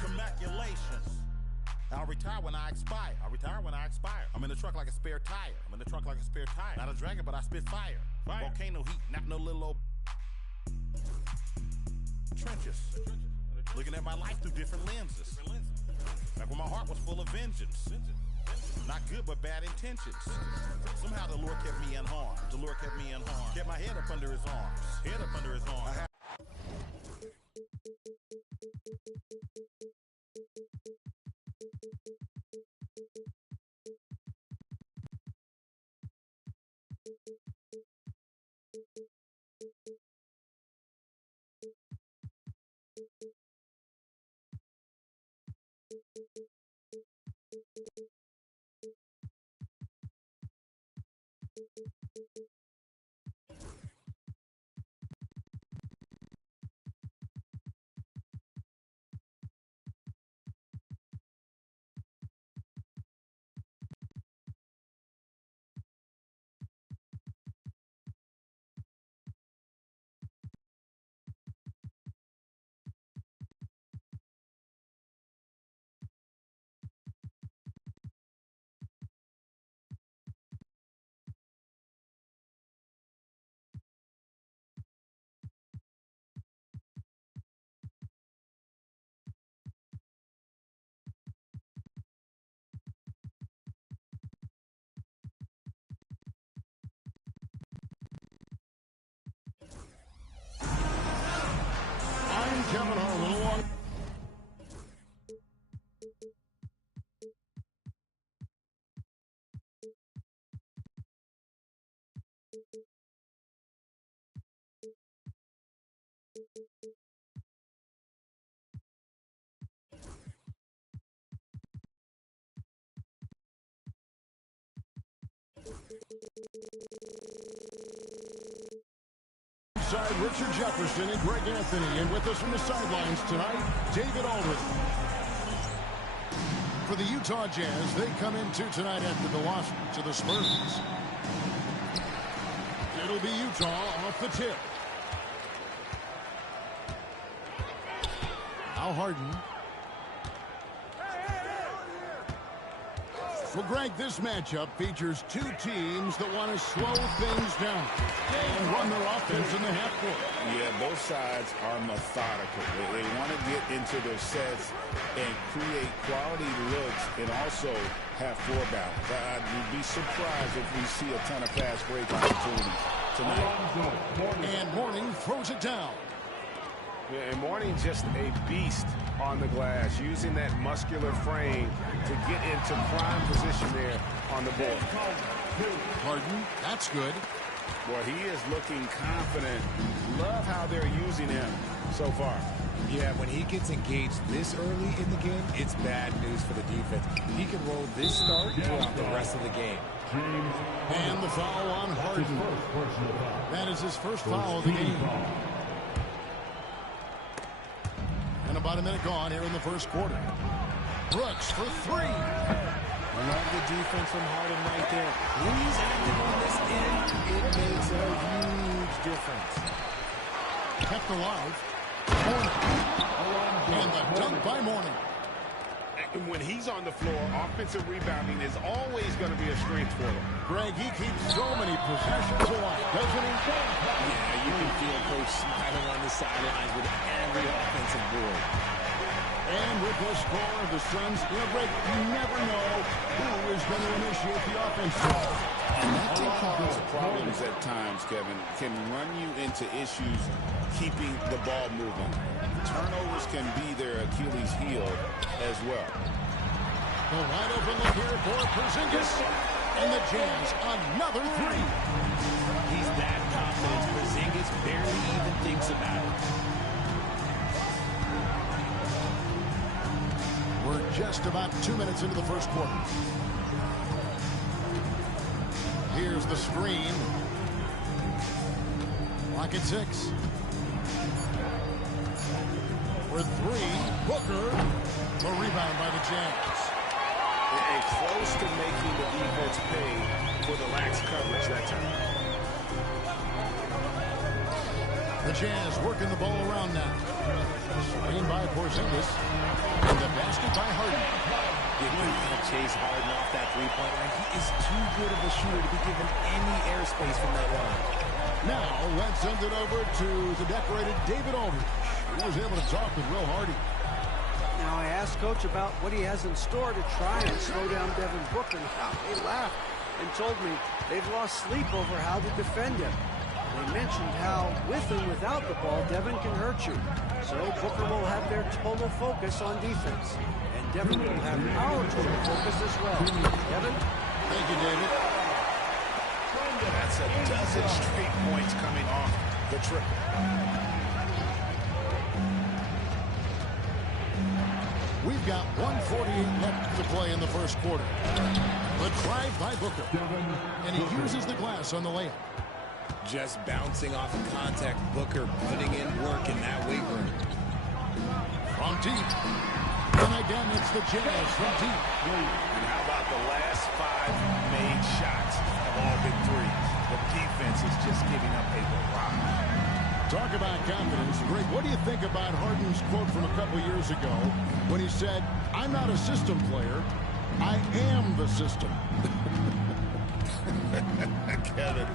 Congratulations. I'll retire when I expire. I'm in the truck like a spare tire. Not a dragon, but I spit fire. Volcano heat, not no little old trenches. Looking at my life through different lenses. Back when my heart was full of vengeance. Not good, but bad intentions. Somehow the Lord kept me unharmed. Kept my head up under his arms. I'm Kevin Harlan along. Side Richard Jefferson and Greg Anthony, and with us from the sidelines tonight, David Aldridge. For the Utah Jazz, they come into tonight after the loss to the Spurs. It'll be Utah off the tip. Al Harden. Well, Greg, this matchup features two teams that want to slow things down and run their offense in the half court. Yeah, both sides are methodical. They want to get into their sets and create quality looks and also have floor balance. I'd be surprised if we see a ton of fast break opportunities tonight. And Mourning throws it down. Yeah, and Mourning just a beast on the glass, using that muscular frame to get into prime position there on the board. Harden, that's good. Well, he is looking confident. Love how they're using him so far. Yeah, when he gets engaged this early in the game, it's bad news for the defense. He can roll this start throughout the rest of the game. And the foul on Harden. That is his first foul of the game. And about a minute gone here in the first quarter. Brooks for three. I love the defense from Harden right there. When he's active on this end, it makes a huge difference. Kept alive. Mourning. And the dunk by Mourning. And when he's on the floor, offensive rebounding is always going to be a strength for him. Greg, he keeps so many possessions alive, doesn't he? Yeah, you can feel Coach smiling on the sidelines with every offensive board. And with the score, the Suns in a break, you never know who is going to initiate the offense. And that can cause problems at times, Kevin. Can run you into issues keeping the ball moving. Turnovers can be their Achilles heel as well. The wide open look here for Porzingis. And the Jazz, another three. He's that confident. Porzingis barely even thinks about it. We're just about 2 minutes into the first quarter. Here's the screen. Lock at 6. For three, Booker. The rebound by the Jazz. And close to making the defense pay for the lax coverage that time. The Jazz working the ball around now. Screen by Porzingis. And the basket by Harden. You can't chase Harden off that three-point line. He is too good of a shooter to be given any airspace from that line. Now, let's send it over to the decorated David Aldridge, who was able to talk with Will Hardy. Now, I asked Coach about what he has in store to try and slow down Devin Booker. He laughed and told me they've lost sleep over how to defend him. They mentioned how, with and without the ball, Devin can hurt you. So Booker will have their total focus on defense. And Devin will have our total focus as well. Devin? Thank you, David. That's a dozen straight points coming off the triple. We've got 1:48 left to play in the first quarter. The drive by Booker. And he uses the glass on the layup. Just bouncing off of contact. Booker putting in work in that weight room. From deep. And again, it's the Jazz from deep. And how about the last 5 made shots have all been threes? The defense is just giving up a barrage. Talk about confidence. Greg, what do you think about Harden's quote from a couple years ago when he said, "I'm not a system player, I am the system"? Kevin,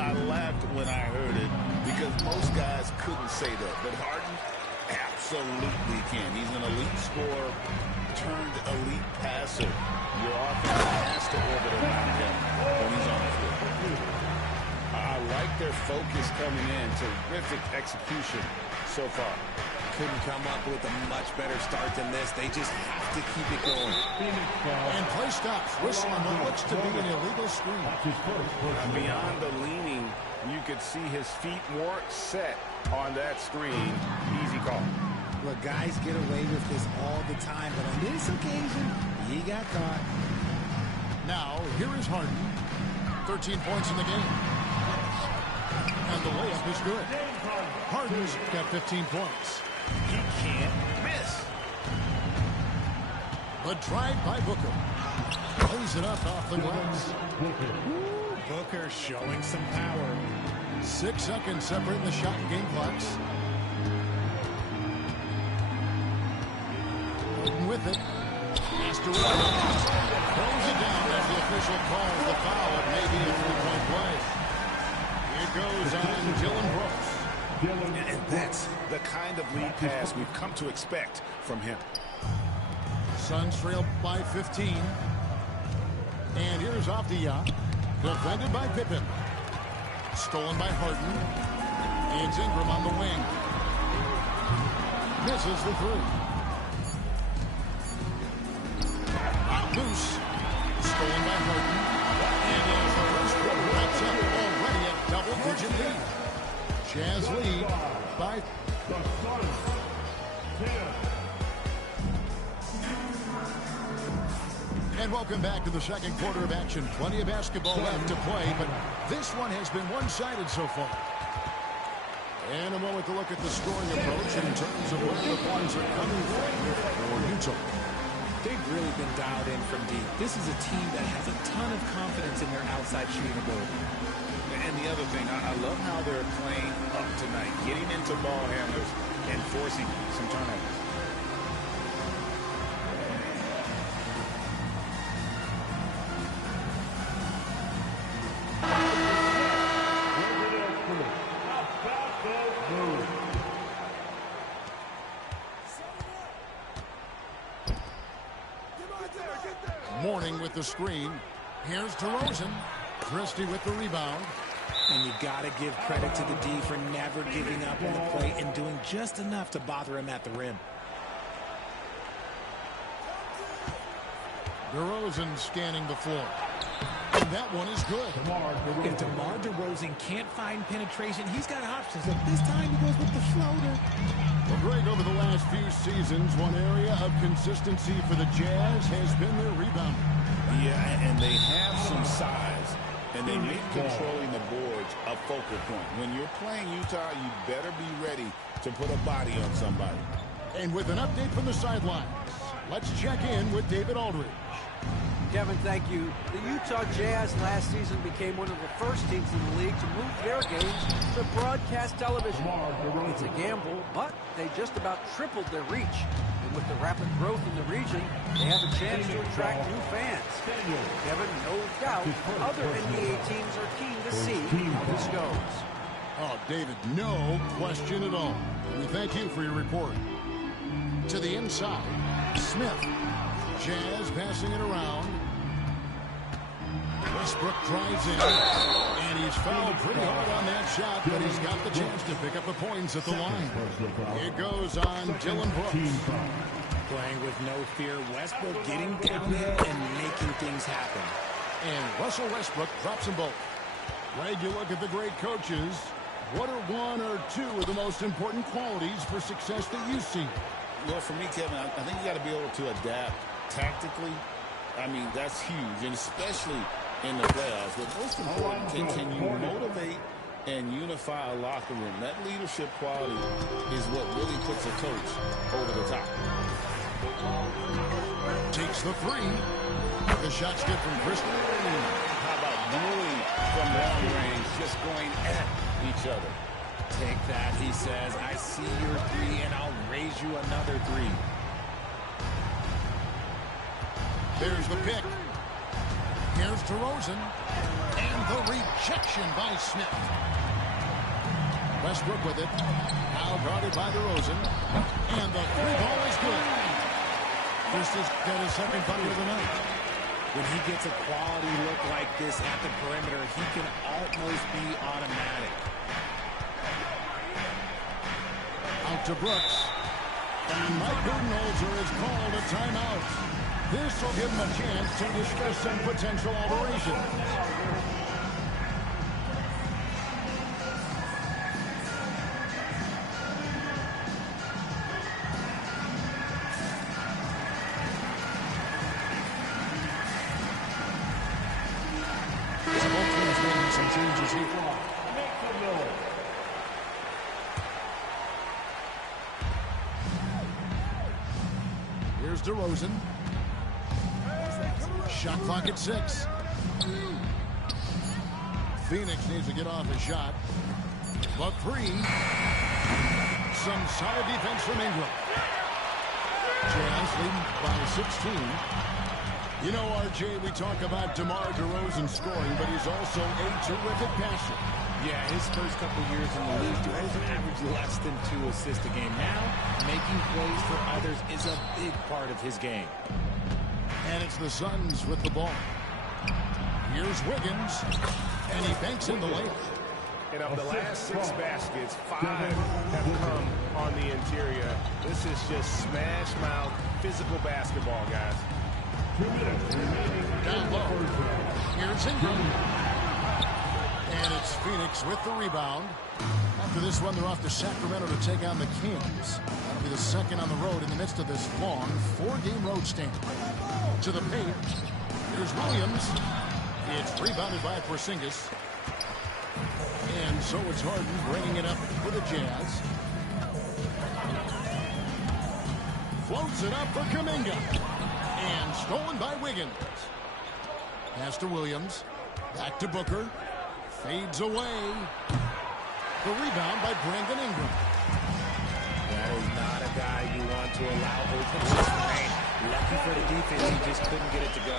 I laughed when I heard it because most guys couldn't say that. But Harden absolutely can. He's an elite scorer turned elite passer. Your offense has to orbit around him when he's on the field. I like their focus coming in. Terrific execution so far. Couldn't come up with a much better start than this. They just have to keep it going. And play stops. Whistle on what looks to be an illegal screen. Beyond the leaning, you could see his feet more set on that screen. Easy call. Look, guys get away with this all the time, but on this occasion, he got caught. Now, here is Harden. 13 points in the game. And the layup is good. Harden's got 15 points. He can't miss. The drive by Booker. Lays it up off the glass. Booker showing some power. 6 seconds separating the shot and game clocks. Harden with it. Has to run. Throws it down as the official calls the foul. It may be a 3-point play. It goes on Dillon Brooks. And that's the kind of lead pass we've come to expect from him. Suns trail by 15. And here's Avdija. Defended by Pippen. Stolen by Harden. And Ingram on the wing. Misses the 3. Loose. Stolen by Harden. And as the first quarter wraps up, already a double-digit lead. Jazz lead by... And welcome back to the second quarter of action. Plenty of basketball left to play, but this one has been one-sided so far. And a moment to look at the scoring approach in terms of where the points are coming from for Utah. They've really been dialed in from deep. This is a team that has a ton of confidence in their outside shooting ability. And the other thing, I love how they're playing up tonight, getting into ball handlers and forcing some turnovers. Mourning with the screen. Here's DeRozan. Christie with the rebound. And you got to give credit to the D for never giving up on the play and doing just enough to bother him at the rim. DeRozan scanning the floor. And that one is good. If DeMar DeRozan can't find penetration, he's got options. Look, this time he goes with the floater. Well, Greg, over the last few seasons, one area of consistency for the Jazz has been their rebounding. Yeah, and they have some size, and they make controlling the boards a focal point. When you're playing Utah, you better be ready to put a body on somebody. And with an update from the sidelines, let's check in with David Aldridge. Kevin, thank you. The Utah Jazz last season became one of the first teams in the league to move their games to broadcast television. It's a gamble, but they just about tripled their reach. And with the rapid growth in the region, they have a chance to attract new fans. Kevin, no doubt, other NBA teams are keen to see how this goes. Oh, David, no question at all. We thank you for your report. To the inside, Smith. Jazz passing it around. Westbrook drives in, and he's fouled pretty hard on that shot, but he's got the chance to pick up the points at the line. It goes on Dillon Brooks. Playing with no fear, Westbrook getting down there and making things happen. And Russell Westbrook drops them both. Greg, you look at the great coaches. What are one or two of the most important qualities for success that you see? Well, for me, Kevin, I think you got to be able to adapt tactically. I mean, that's huge, and especially in the playoffs. But most important, can you motivate and unify a locker room? That leadership quality is what really puts a coach over the top. Takes the three. The shot's good from Crystal. How about dueling from long range, just going at each other? Take that, he says. I see your three, and I'll raise you another three. There's the pick. Here's DeRozan. And the rejection by Smith. Westbrook with it. Now guarded by DeRozan. And the three ball is good. First has got his second bucket of the night. When he gets a quality look like this at the perimeter, he can almost be automatic. Out to Brooks. And Mike Budenholzer has called a timeout. This will give him a chance to discuss some potential alterations. Both teams making some changes here. Here's DeRozan. Shot clock at 6. Phoenix needs to get off a shot. But 3. Some solid defense from Ingram. Jazz leading by 16. You know, RJ, we talk about DeMar DeRozan scoring, but he's also a terrific passer. Yeah, his first couple years in the league, DeRozan averaged less than 2 assists a game. Now, making plays for others is a big part of his game. And it's the Suns with the ball. Here's Wiggins, and he banks in the layup. And of the last 6 baskets, 5 have come on the interior. This is just smash mouth physical basketball, guys. Down low. Here's Ingram. And it's Phoenix with the rebound. After this one, they're off to Sacramento to take on the Kings. That'll be the second on the road in the midst of this long 4-game road stand. To the paint. Here's Williams. It's rebounded by Porzingis. And so it's Harden bringing it up for the Jazz. Floats it up for Kuminga. And stolen by Wiggins. Pass to Williams. Back to Booker. Fades away. The rebound by Brandon Ingram. That is not a guy you want to allow open this lane. Lucky for the defense, he just couldn't get it to go.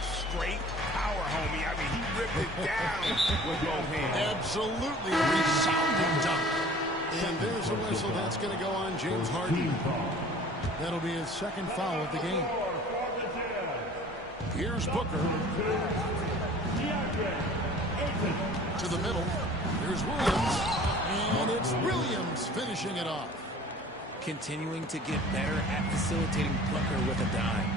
Straight power, homie. I mean, he ripped it down with both hands. Absolutely resounding dunk. And there's a whistle. That's going to go on James Harden. That'll be his second foul of the game. Here's Booker. To the middle. Here's Williams. And it's Williams finishing it off. Continuing to get better at facilitating Booker with a dime.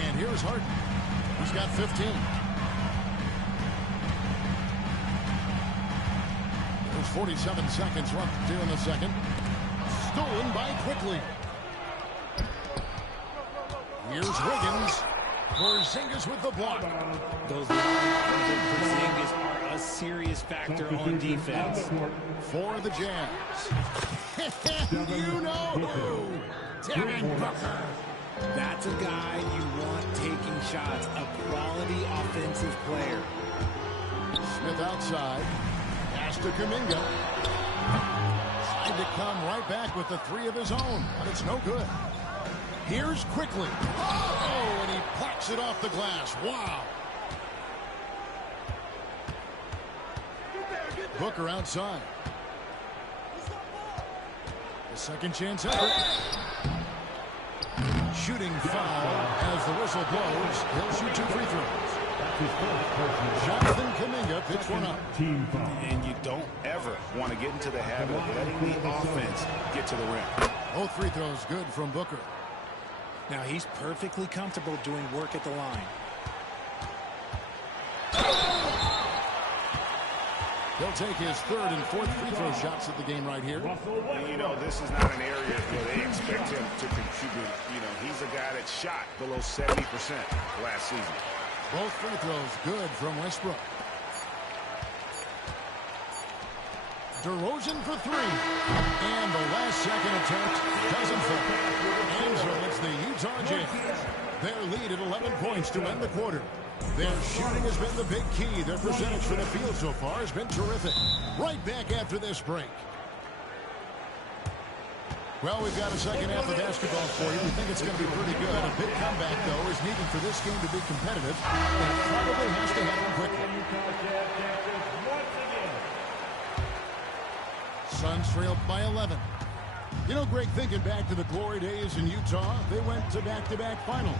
And here's Harden. He's got 15. There's 47 seconds left here in the second. Stolen by Quickly. Here's Wiggins. Porzingis with the block. Those long arms of Porzingis are a serious biggest factor on defense. For the Jazz. You know who? Devin Booker. That's a guy you want taking shots, a quality offensive player. Smith outside. Pass to Kuminga. Tried to come right back with the three of his own, but it's no good. Here's quickly. Oh, and he plucks it off the glass. Wow. Booker outside. The second chance effort. Shooting foul as the whistle blows. He'll shoot 2 free throws. Jonathan Kuminga picks one up. And you don't ever want to get into the habit of letting the offense get to the rim. Both free throws good from Booker. Now he's perfectly comfortable doing work at the line. He'll take his third and fourth free throw shots at the game right here. You know, this is not an area where they expect him to contribute. You know, he's a guy that shot below 70% last season. Both free throws good from Westbrook. DeRozan for 3. And the last second attempt doesn't fall. And so it's the Utah Jazz. Their lead at 11 points to end the quarter. Their shooting has been the big key. Their percentage from the field so far has been terrific. Right back after this break. Well, we've got a second half of basketball for you. We think it's going to be pretty good. A big comeback, though, is needed for this game to be competitive. And it probably has to happen quickly. Suns trailed by 11. You know, Greg, thinking back to the glory days in Utah, they went to back-to-back finals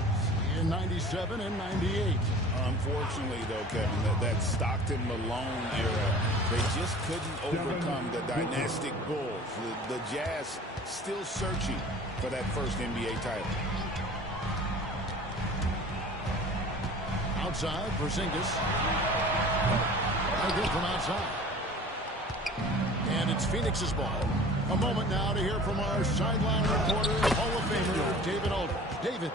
in 97 and 98. Unfortunately, though, Kevin, that Stockton Malone era, they just couldn't overcome the dynastic Bulls. The Jazz still searching for that first NBA title. Outside, Porzingis. Good from outside. And it's Phoenix's ball. A moment now to hear from our sideline reporter, Hall of Famer, David Aldridge. David.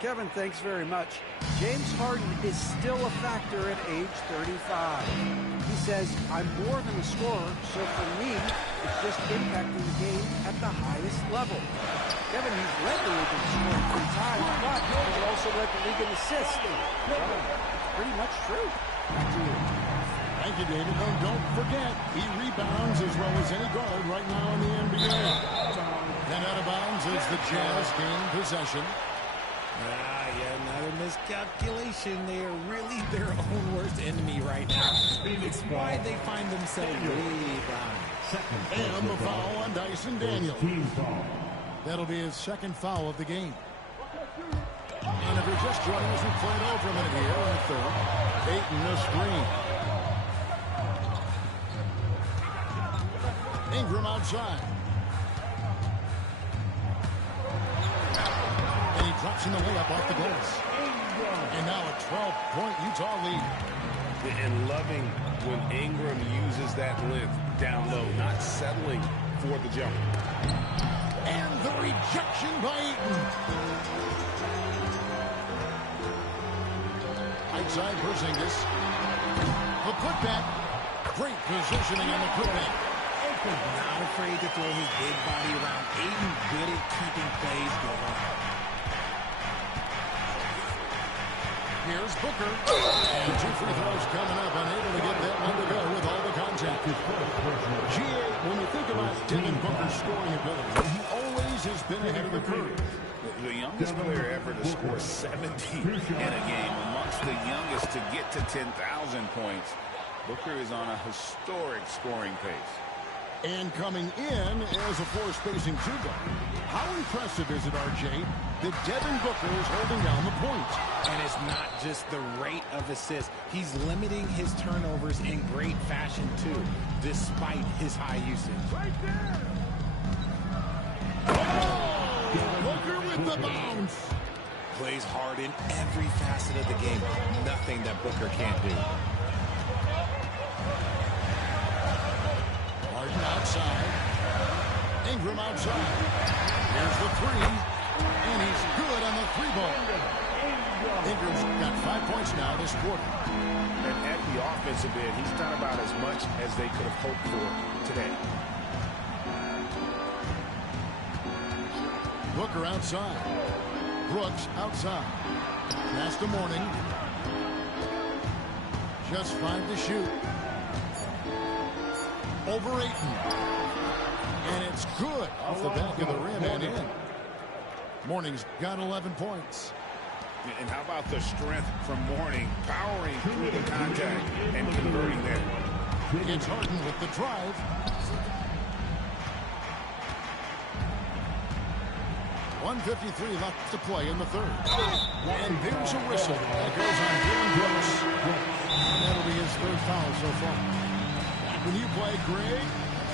Kevin, thanks very much. James Harden is still a factor at age 35. He says, I'm more than a scorer, so for me, it's just impacting the game at the highest level. Kevin, he's led the league in scoring 3 times, but he's also led the league in assists. It's pretty much true. Back to you. Thank you, David. And don't forget, he rebounds as well as any guard right now in the NBA. Then out of bounds as the Jazz gain possession. Yeah, another miscalculation. They are really their own worst enemy right now. It's why they find themselves way behind. And the foul on Dyson Daniels. That'll be his second foul of the game. And if you're just joining us, we played over a minute here in the third. Ayton, the screen. Ingram outside. And he drops in the layup off the glass. And now a 12-point Utah lead. And loving when Ingram uses that length down low, not settling for the jump. And the rejection by Ayton. Outside Porzingis. The putback. Great positioning on the putback. Not afraid to throw his big body around. Ayton good at keeping plays going. Here's Booker. And 2 free throws coming up. Unable to get that one to go with all the contact. G.A., when you think about Devin Booker's scoring ability, he always has been ahead of the curve. The youngest player ever to score 70 in a game, amongst the youngest to get to 10,000 points. Booker is on a historic scoring pace. And coming in as a floor-spacing two-guard. How impressive is it, RJ, that Devin Booker is holding down the points? And it's not just the rate of assists. He's limiting his turnovers in great fashion, too, despite his high usage. Right there! Oh! Booker with the bounce. Plays hard in every facet of the game. Nothing that Booker can't do. Outside. Ingram outside. Here's the three. And he's good on the 3 ball. Ingram's got 5 points now this quarter. And at the offensive end, he's done about as much as they could have hoped for today. Booker outside. Brooks outside. Pass to Mourning. Just 5 to shoot. Over Ayton. And it's good off the back of the rim and in. Mourning's got 11 points. And how about the strength from Mourning, powering through the contact and converting there. It's Harden with the drive. .153 left to play in the third. And there's a whistle. That goes on Dillon Brooks. And that'll be his third foul so far. Back when you played, Greg,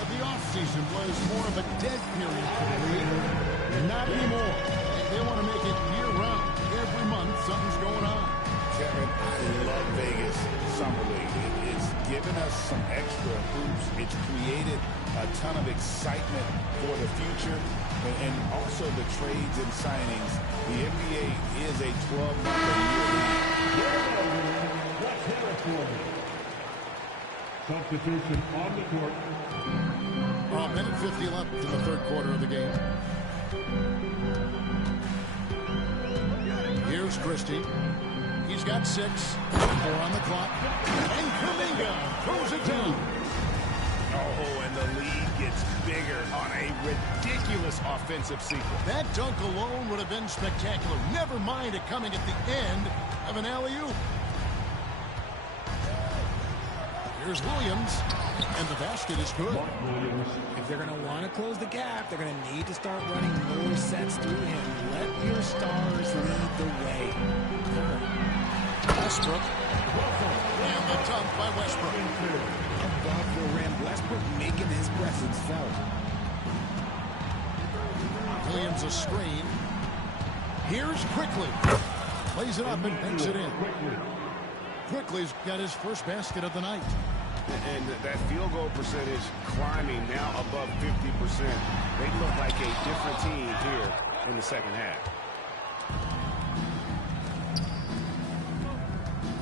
the offseason was more of a dead period for the league. Not anymore. They want to make it year-round. Every month, something's going on. Kevin, I love Vegas Summer League. It's given us some extra hoops. It's created a ton of excitement for the future. And also the trades and signings. The NBA is a 12-month-a-year league. Substitution on the court. A minute 50 left in the third quarter of the game. Here's Christie. He's got 6. 4 on the clock. And Kuminga throws it down. Oh, and the lead gets bigger on a ridiculous offensive sequence. That dunk alone would have been spectacular. Never mind it coming at the end of an alley-oop. Here's Williams, and the basket is good. If they're going to want to close the gap, they're going to need to start running more sets through him. Let your stars lead the way. Westbrook. And the dunk by Westbrook. Above the rim, Westbrook making his presence felt. Williams a screen. Here's Quickly. Plays it up and banks it in. Quickly's got his first basket of the night. And that field goal percentage climbing now above 50%. They look like a different team here in the second half.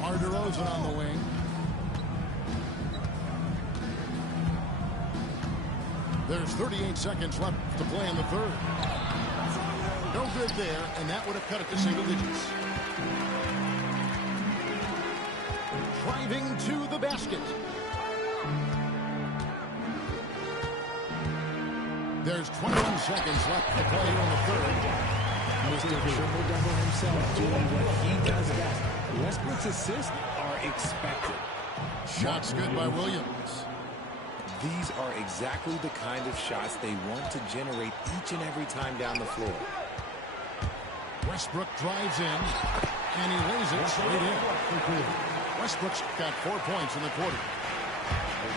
Mar DeRozan on the wing. There's 38 seconds left to play in the third. No good there, and that would have cut it to single digits. Driving to the basket. There's 21 seconds left to play in the third. Mr. Triple-Double himself doing what he does best. Westbrook's assists are expected. Shots good by Williams. These are exactly the kind of shots they want to generate each and every time down the floor. Westbrook drives in, and he lays it straight in. Westbrook's got 4 points in the quarter.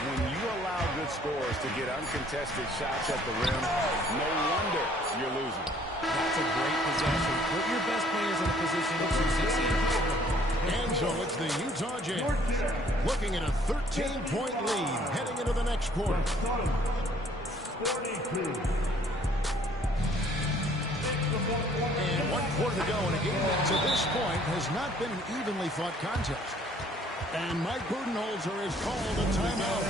When you allow good scores to get uncontested shots at the rim, no wonder you're losing. That's a great possession. Put your best players in a position to succeed. And so it's the Utah Jazz looking at a 13-point lead heading into the next quarter. 42. And 1 quarter to go in a game that to this point has not been an evenly fought contest. And Mike Budenholzer has called a timeout.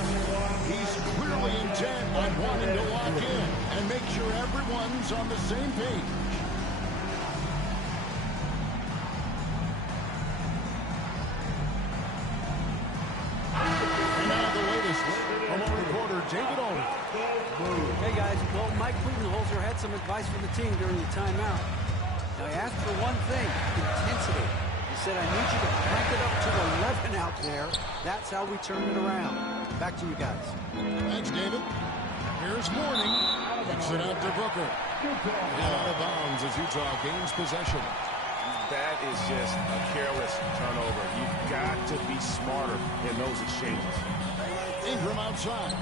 He's clearly intent on wanting to lock in and make sure everyone's on the same page. And now the latest from our reporter, David Aldridge. Hey guys, well, Mike Budenholzer had some advice for the team during the timeout. Now he asked for one thing, intensity. He said, I need you to crank it up to 11 out there. That's how we turn it around. Back to you guys. Thanks, David. Here's Mourning. Kicks it out to Booker. And out of bounds as Utah gains possession. That is just a careless turnover. You've got to be smarter in those exchanges. Ingram outside.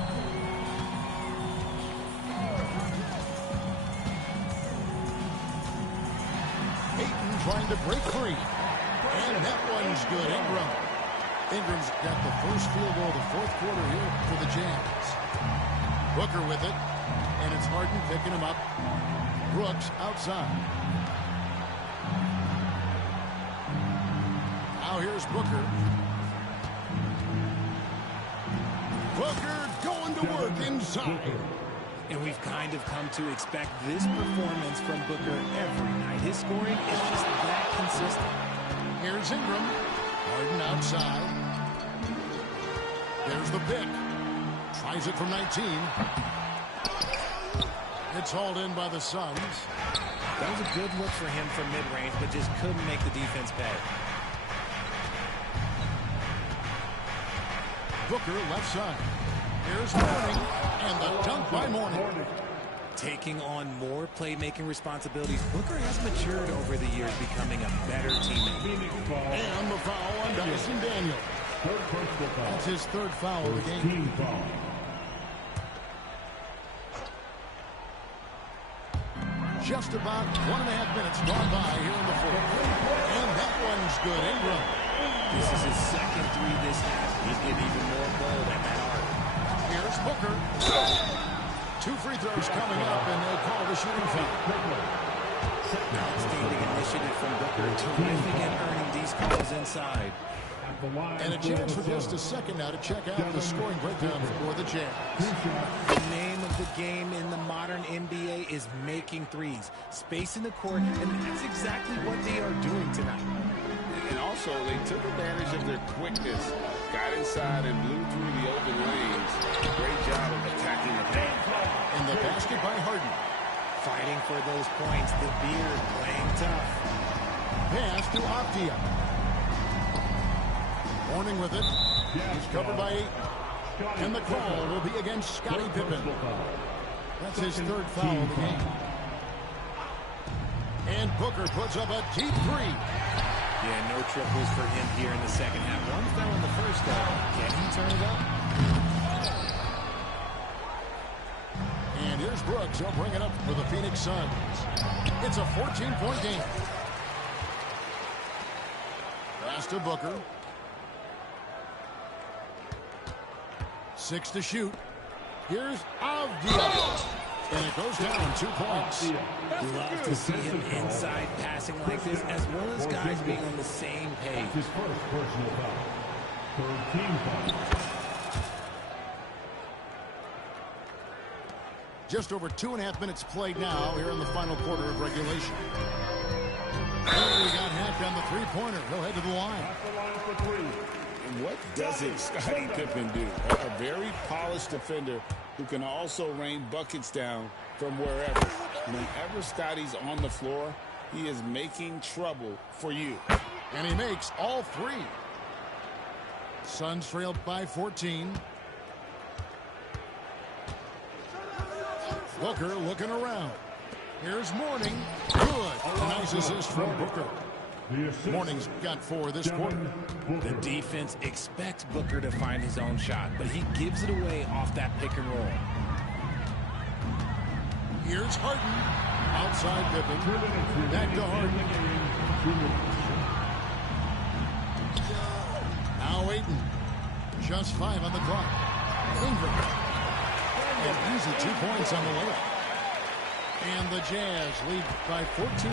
Ayton trying to break free. And that one's good. Ingram's got the first field goal of the fourth quarter here for the Jazz. Booker with it. And it's Harden picking him up. Brooks outside. Now here's Booker. Booker going to work inside. And we've kind of come to expect this performance from Booker every night. His scoring is just that consistent. Here's Ingram. Harden outside. There's the pick. Tries it from 19. It's hauled in by the Suns. That was a good look for him from mid-range, but just couldn't make the defense pay. Booker left side. Here's Mourning, and the dunk by Mourning. Taking on more playmaking responsibilities, Booker has matured over the years, becoming a better teammate. And the foul on Dyson Daniel. That's his third foul of the game. Just about 1.5 minutes gone by here in the fourth. And that one's good. Ingram. This is his second three this half. He's getting even more bold at that arc. Here's Booker. 2 free throws coming up, and they call the shooting foul. Outstanding initiative from Booker. Terrific at earning these calls inside. And a chance for just a second now to check out the scoring breakdown for the Jazz. The name of the game in the modern NBA is making threes. Space in the court, and that's exactly what they are doing tonight. And also, they took advantage of their quickness, got inside and blew through the open lanes. Great job of attacking the paint. And the basket by Harden. Fighting for those points, the Beard playing tough. Pass to Avdia. Mourning with it. He's covered by 8. And the call will be against Scottie Pippen. That's his third foul of the game. And Booker puts up a deep 3. Yeah, no triples for him here in the second half. One fell in the first, though. Can he turn it up? And here's Brooks. He'll bring it up for the Phoenix Suns. It's a 14-point game. Pass to Booker. 6 to shoot. Here's Avdia. And it goes down 2 points. Love to see him inside passing like this, as well as guys being on the same page. His first personal foul. 13 foul. Just over 2.5 minutes played now here in the final quarter of regulation. Oh, we got hacked on the three-pointer. He'll head to the line. At the line for 3. And what doesn't Scottie Pippen do? A very polished defender who can also rain buckets down from wherever. Whenever Scottie's on the floor, he is making trouble for you. And he makes all 3. Suns trailed by 14. Booker looking around. Here's Mourning. Good. A nice assist from Booker. Mourning's got 4 this quarter. The defense expects Booker to find his own shot, but he gives it away off that pick and roll. Here's Harden. Outside Pippen. Back to Harden. Now Ayton. Just 5 on the clock. Ingram. And easy 2 points on the layup. And the Jazz lead by 14.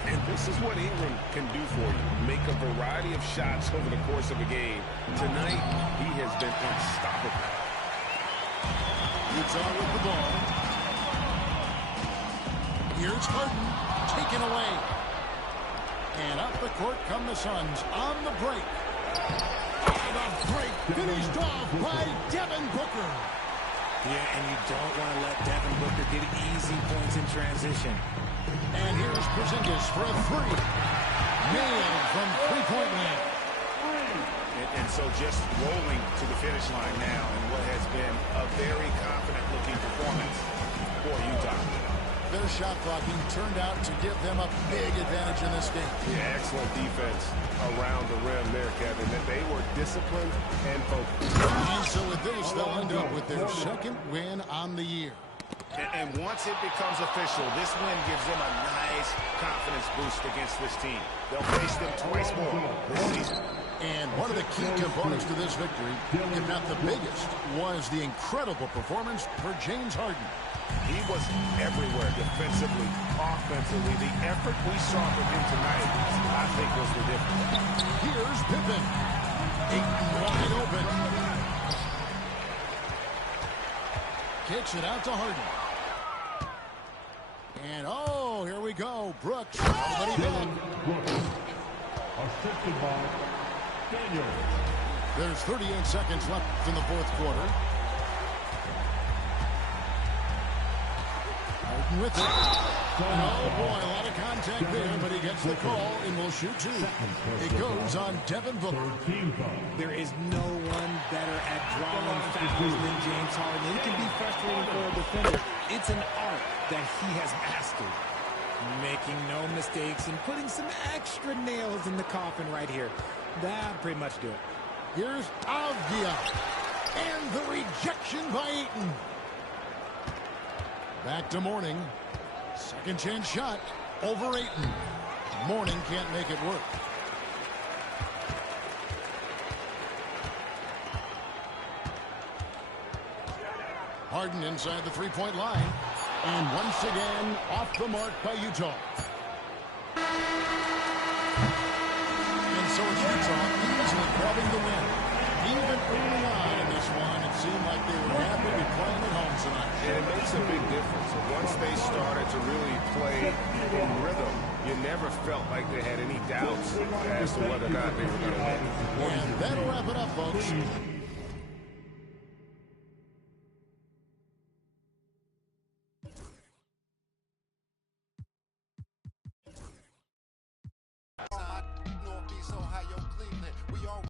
And this is what Ingram can do for you. Make a variety of shots over the course of a game. Tonight, he has been unstoppable. Utah with the ball. Here's Harden. Taken away. And up the court come the Suns on the break. And a break finished off by Devin Booker. Yeah, and you don't want to let Devin Booker get easy points in transition. And here's Porzingis for a 3. Nailed from three-point land. And so just rolling to the finish line now in what has been a very confident-looking performance for Utah. Their shot blocking turned out to give them a big advantage in this game. Yeah, excellent defense around the rim there, Kevin. That they were disciplined and focused. And so with this, they'll end up with their second win on the year. And once it becomes official, this win gives them a nice confidence boost against this team. They'll face them twice more this season. And one of the key components to this victory, if not the biggest, was the incredible performance for James Harden. He was everywhere defensively, offensively. The effort we saw from him tonight, I think, was the difference. Here's Pippen. Ayton wide open. Kicks it out to Harden. And, oh, here we go. Brooks. Nobody back. Assisted by Daniel. There's 38 seconds left in the fourth quarter. Harden with it. Oh, boy, a lot of contact there, but he gets the call and will shoot two. It goes on Devin Booker. There is no one better at drawing fouls than James Harden. It can be frustrating for a defender. It's an art that he has mastered. Making no mistakes and putting some extra nails in the coffin right here. That'll pretty much do it. Here's Avdia. And the rejection by Ayton. Back to Mourning. Second chance shot over Ayton. Mourning can't make it work. Harden inside the three-point line. And once again, off the mark by Utah. And so it's Utah easily grabbing the win. Even early on in this one, it seemed like they were happy to be playing at home tonight. And it makes a big difference. Once they started to really play in rhythm, you never felt like they had any doubts as to whether or not they were going to win. And that'll wrap it up, folks.